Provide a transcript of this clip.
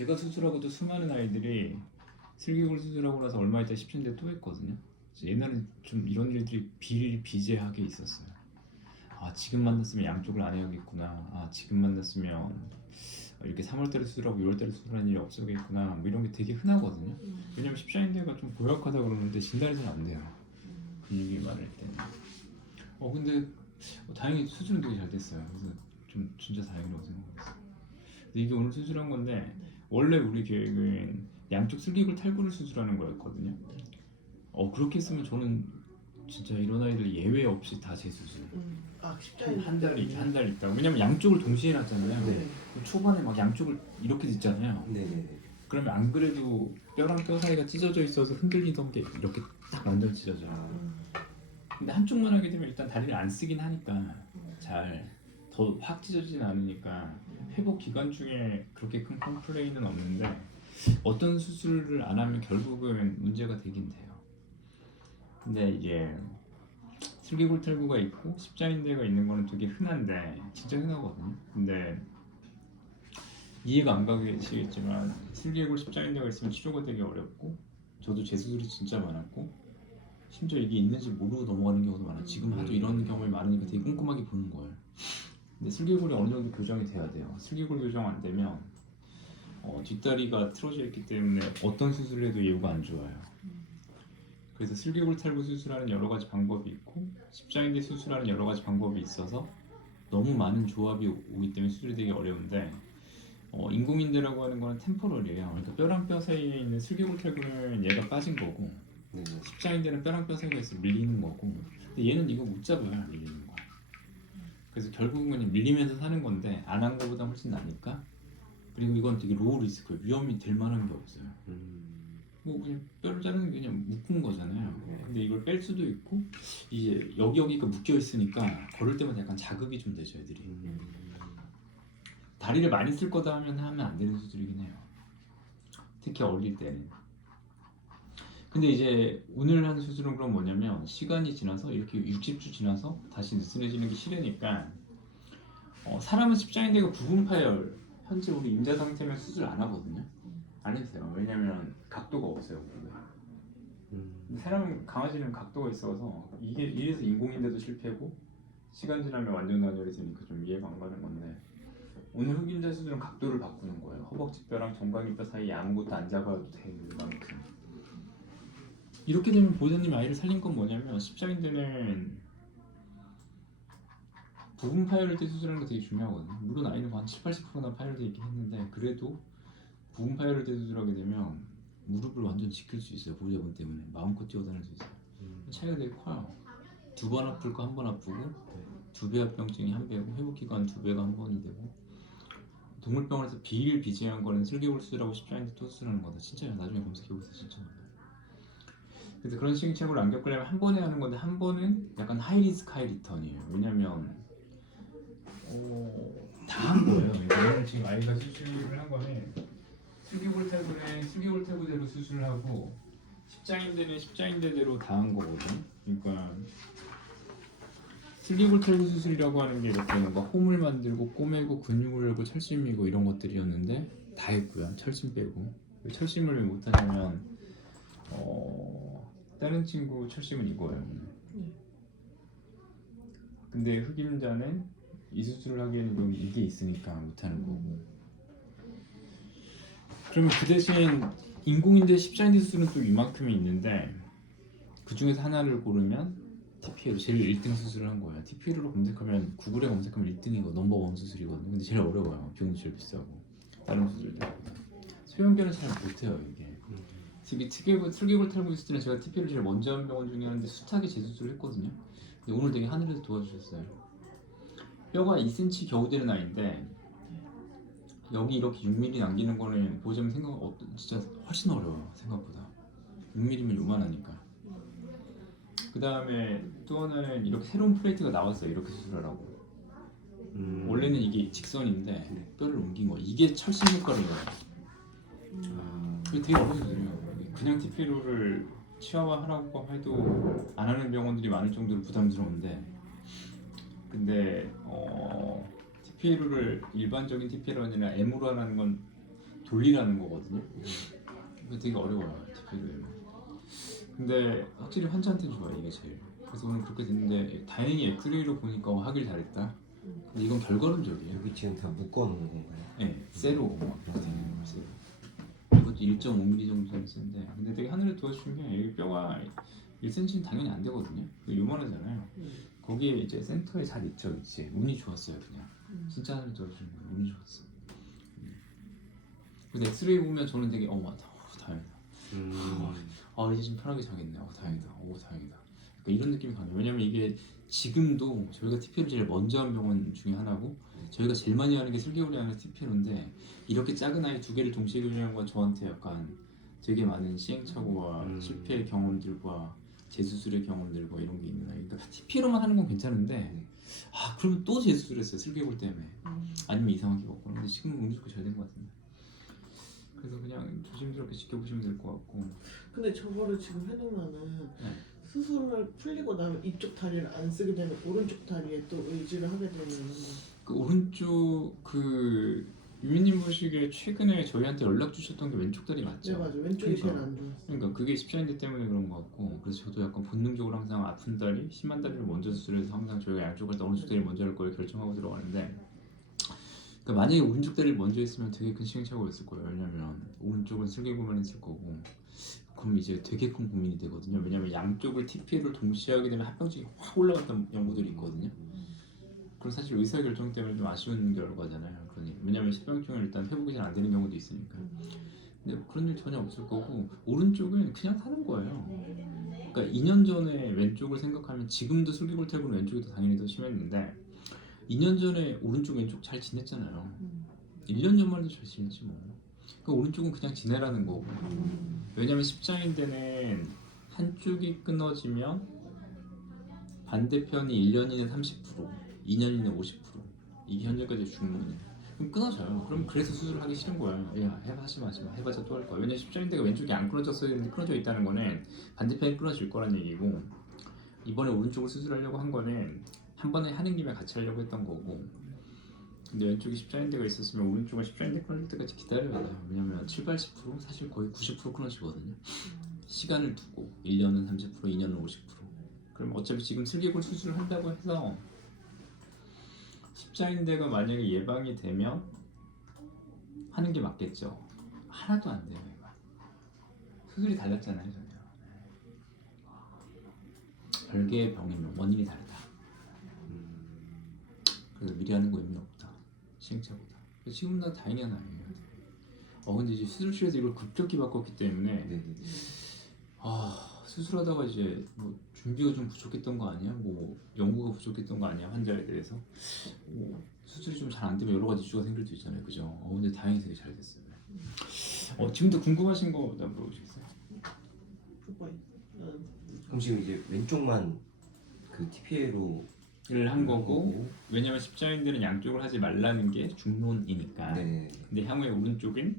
제가 수술하고도 수많은 아이들이 슬개골 수술하고 나서 얼마 있다 10년 또 했거든요. 옛날엔 좀 이런 일들이 비일비재하게 있었어요. 아, 지금 만났으면 양쪽을 안 해야겠구나. 아, 지금 만났으면 이렇게 3월달에 수술하고 6월달에 수술하는 일이 없어겠구나. 뭐 이런 게 되게 흔하거든요. 왜냐면 십자인대가 좀 고약하다 그러는데 진단에서는 안 돼요. 근육이 많을 때는. 근데 다행히 수술은 되게 잘 됐어요. 그래서 좀 진짜 다행이라고 생각했어요. 근데 이게 오늘 수술한 건데 원래 우리 계획은 양쪽 슬개골 탈구를 수술하는 거였거든요. 그렇게 했으면 저는 진짜 이런 아이들 예외 없이 다 재수술. 한 달 있다. 왜냐면 양쪽을 동시에 놨잖아요. 네. 초반에 막 양쪽을 이렇게 짓잖아요. 네. 그러면 안 그래도 뼈랑 뼈 사이가 찢어져 있어서 흔들리던 게 이렇게 딱 완전 찢어져요. 근데 한쪽만 하게 되면 일단 다리를 안 쓰긴 하니까 잘 더 확 찢어지진 않으니까 회복 기간 중에 그렇게 큰 컴플레인은 없는데 어떤 수술을 안 하면 결국은 문제가 되긴 돼요. 근데 이게 슬개골 탈구가 있고 십자인대가 있는 거는 되게 흔한데 진짜 흔하거든요. 근데 이해가 안 가시겠지만 슬개골 십자인대가 있으면 치료가 되게 어렵고 저도 재수술이 진짜 많았고 심지어 이게 있는지 모르고 넘어가는 경우도 많아요. 지금 하도 이런 경험이 많으니까 되게 꼼꼼하게 보는 거예요. 근데 슬개골이 어느 정도 교정이 돼야 돼요. 슬개골 교정 안 되면 뒷다리가 틀어져 있기 때문에 어떤 수술을 해도 예후가 안 좋아요. 그래서 슬개골 탈구 수술하는 여러 가지 방법이 있고 십자인대 수술하는 여러 가지 방법이 있어서 너무 많은 조합이 오기 때문에 수술이 되게 어려운데 인공인대라고 하는 거는 템포럴이에요. 그러니까 뼈랑 뼈 사이에 있는 슬개골 탈구는 얘가 빠진 거고 십자인대는 뼈랑 뼈 사이가 있어 밀리는 거고 근데 얘는 이거 못 잡아요. 밀리는 거. 그래서 결국은 그냥 밀리면서 사는 건데 안 한 거보다 훨씬 나니까 그리고 이건 되게 로우 리스크 위험이 될 만한 게 없어요. 뭐 그냥 뼈를 자르는 게 그냥 묶은 거잖아요. 근데 이걸 뺄 수도 있고 이제 여기가 묶여 있으니까 걸을 때마다 약간 자극이 좀 되죠 애들이. 다리를 많이 쓸 거다 하면 안 되는 수술이긴 해요. 특히 어릴 때는. 근데 이제 오늘 하는 수술은 그럼 뭐냐면 시간이 지나서 이렇게 60주 지나서 다시 느슨해지는 게 싫으니까 사람은 십자인대가 부분 파열 현재 우리 임자 상태면 수술 안 하거든요. 안 했어요. 왜냐면 각도가 없어요. 근데 사람은 강아지는 각도가 있어서 이게 이래서 인공인대도 실패고 시간 지나면 완전 단열이 되니까 좀 이해가 안 가는 건데 오늘 흑임자 수술은 각도를 바꾸는 거예요. 허벅지뼈랑 정강이뼈 사이에 아무것도 안 잡아도 되는 만큼. 이렇게 되면 보호자님 아이를 살린 건 뭐냐면 십자인대는 부분 파열을 때 수술하는 게 되게 중요하거든요. 물론 아이는 한 70-80%나 파열돼 있긴 했는데 그래도 부분 파열을 때 수술하게 되면 무릎을 완전 지킬 수 있어요. 보호자분 때문에 마음껏 뛰어다닐 수 있어요. 차이가 되게 커요. 2번 아플 거 1번 아프고 2배 합병증이 1배고 회복기간 2배가 1번이 되고 동물병원에서 비일비재한 거는 슬개골 수술하고 십자인대 또 수술하는 거다. 진짜요. 나중에 검색해보세요. 진짜 많아요. 그래서 그런 시행착오를 안 겪으려면 한 번에 하는 건데 한 번은 약간 하이 리스크 하이 리턴이에요. 왜냐면 다 한 거예요. 오늘 지금 아이가 수술을 한 거는 슬개골 탈구는 슬개골 탈구대로 수술을 하고 십자인대는 십자인대대로 다 한 거거든. 그러니까 슬개골 탈구 수술이라고 하는 게 이렇게 뭔가 홈을 만들고 꼬매고 근육을 열고 철심이고 이런 것들이었는데 다 했고요. 철심 빼고. 철심을 왜 못하냐면 다른 친구 철심은 이거예요. 근데 흑임자는 이 수술을 하기에는 좀 이게 있으니까 못하는 거고. 그러면 그 대신 인공인대 십자인대 수술은 또 이만큼이 있는데 그 중에서 하나를 고르면 TPL로 제일 1등 수술을 한 거예요. TPL로 검색하면 구글에 검색하면 1등이고 넘버원 수술이거든요. 근데 제일 어려워요. 비용도 제일 비싸고 다른 수술들보다. 소형견은 잘 못해요 이게. 슬개골 탈구 있을 때는 제가 TPL을 제일 먼저 한 병원 중에 하는데 숱하게 재수술을 했거든요. 근데 오늘 되게 하늘에서 도와주셨어요. 뼈가 2cm 겨우 되는 아이인데 여기 이렇게 6mm 남기는 거는 보자면 진짜 훨씬 어려워요. 생각보다 6mm면 요만하니까. 그 다음에 또 하나는 이렇게 새로운 플레이트가 나왔어요. 이렇게 수술하라고. 원래는 이게 직선인데 뼈를 옮긴 거. 이게 철심 효과를 내요. 이게 되게 어려운 수술이에요. 그냥 TPL을 치아화하라고 해도 안 하는 병원들이 많을 정도로 부담스러운데 근데 TPL을 일반적인 TPL이 아니라 M으로 하는 건 돌리라는 거거든요. 이게 되게 어려워요, TP를. 근데 확실히 환자한테는 좋아요, 이게 제일. 그래서 오늘 그렇게 됐는데 다행히 엑스레이로 보니까 하길 잘했다. 근데 이건 결과론적이에요. 여기 지금 다 묶어놓은 건가요? 네, 세로 이렇게 되는 거예요, 세로. 이것도 1.5mm 정도 센데, 근데 되게 하늘에 도와주신 게 여기 뼈가 1cm는 당연히 안 되거든요. 요만하잖아요. 거기에 이제 센터에 잘 있죠, 이제 운이 좋았어요, 그냥. 진짜 하늘에 도와주신 거예요, 운이 좋았어. 근데 엑스레이 보면 저는 되게 다행이다. 이제 좀 편하게 자겠네. 다행이다. 다행이다. 그러니까 이런 느낌이 강해요. 왜냐면 이게 지금도 저희가 TP를 제일 먼저 한 병원 중에 하나고 저희가 제일 많이 하는 게 슬개골이 아니라 TP로인데 이렇게 작은 아이 두 개를 동시에 교정한 건 저한테 약간 되게 많은 시행착오와 실패의 경험들과 재수술의 경험들과 이런 게 있는 아이. 그러니까 TP로만 하는 건 괜찮은데 그러면 또 재수술했어요. 슬개골 때문에. 아니면 이상하게 먹고. 근데 지금은 운이 좋게 잘 된 것 같은데. 그래서 그냥 조심스럽게 지켜보시면 될 것 같고. 근데 저거를 지금 해놓으면은 네. 수술을 풀리고 나면 이쪽 다리를 안 쓰게 되면 오른쪽 다리에 또 의지를 하게 되는 그 오른쪽 유미님 보시기에 최근에 저희한테 연락 주셨던 게 왼쪽 다리 맞죠? 네 맞아 왼쪽이 그러니까. 제일 안 좋았어. 그러니까 그게 십자인대 때문에 그런 것 같고 그래서 저도 약간 본능적으로 항상 아픈 다리, 심한 다리를 먼저 수술해서 항상 저희가 양쪽을 다 오른쪽 다리를 먼저 할 걸 결정하고 들어가는데 그러니까 만약에 오른쪽 다리를 먼저 했으면 되게 큰 시행착오였을 거예요. 왜냐면 오른쪽은 슬개골만 했을 거고 그럼 이제 되게 큰 고민이 되거든요. 왜냐면 양쪽을 TP를 동시에 하게 되면 합병증이 확 올라갔던 연구들이 있거든요. 그럼 사실 의사결정 때문에 좀 아쉬운 결과잖아요. 그러니까 왜냐면 합병증은 일단 회복이 잘 안 되는 경우도 있으니까. 근데 그런 일 전혀 없을 거고 오른쪽은 그냥 사는 거예요. 그러니까 2년 전에 왼쪽을 생각하면 지금도 슬개골 탈구는 왼쪽이 더 당연히 더 심했는데 2년 전에 오른쪽 왼쪽 잘 지냈잖아요. 1년 전만 해도 잘 지냈지 뭐. 그러니까 오른쪽은 그냥 지내라는 거고. 왜냐면 십자인대는 한쪽이 끊어지면 반대편이 1년 이내 30%, 2년 이내 50%. 이게 현재까지 중론이에요. 그럼 끊어져요. 그럼 그래서 수술을 하기 싫은 거예요. 야, 하지 마. 해봐자 또 할 거야. 왜냐면 십자인대가 왼쪽이 안 끊어졌어야 되는데 끊어져 있다는 거는 반대편이 끊어질 거란 얘기고 이번에 오른쪽을 수술하려고 한 거는 한 번에 하는 김에 같이 하려고 했던 거고 근데 왼쪽에 십자인대가 있었으면 오른쪽은 십자인대 끊어질 때까지 기다려야 돼요. 왜냐면 70~80% 사실 거의 90% 끊어지거든요. 시간을 두고 1년은 30%, 2년은 50%. 그럼 어차피 지금 슬개골 수술을 한다고 해서 십자인대가 만약에 예방이 되면 하는 게 맞겠죠. 하나도 안 돼요. 예방. 수술이 달랐잖아요. 전혀. 별개의 병이면 원인이 다르다. 그래서 미리 하는 거 의미 없다. 시행착오다. 지금 나 다행히 하나 아니에요. 근데 이제 수술실에서 이걸 급격히 바꿨기 때문에 수술하다가 이제 뭐 준비가 좀 부족했던 거 아니야? 뭐 연구가 부족했던 거 아니야? 환자에 대해서 수술이 좀 잘 안 되면 여러 가지 이슈가 생길 수 있잖아요, 그죠? 근데 다행히 되게 잘 됐어요. 지금도 궁금하신 거 물어보시겠어요? 그럼 지금 이제 왼쪽만 그 TPA로 를 한 거고 왜냐면 십자인대는 양쪽을 하지 말라는 게 중론이니까. 네. 근데 향후에 오른쪽은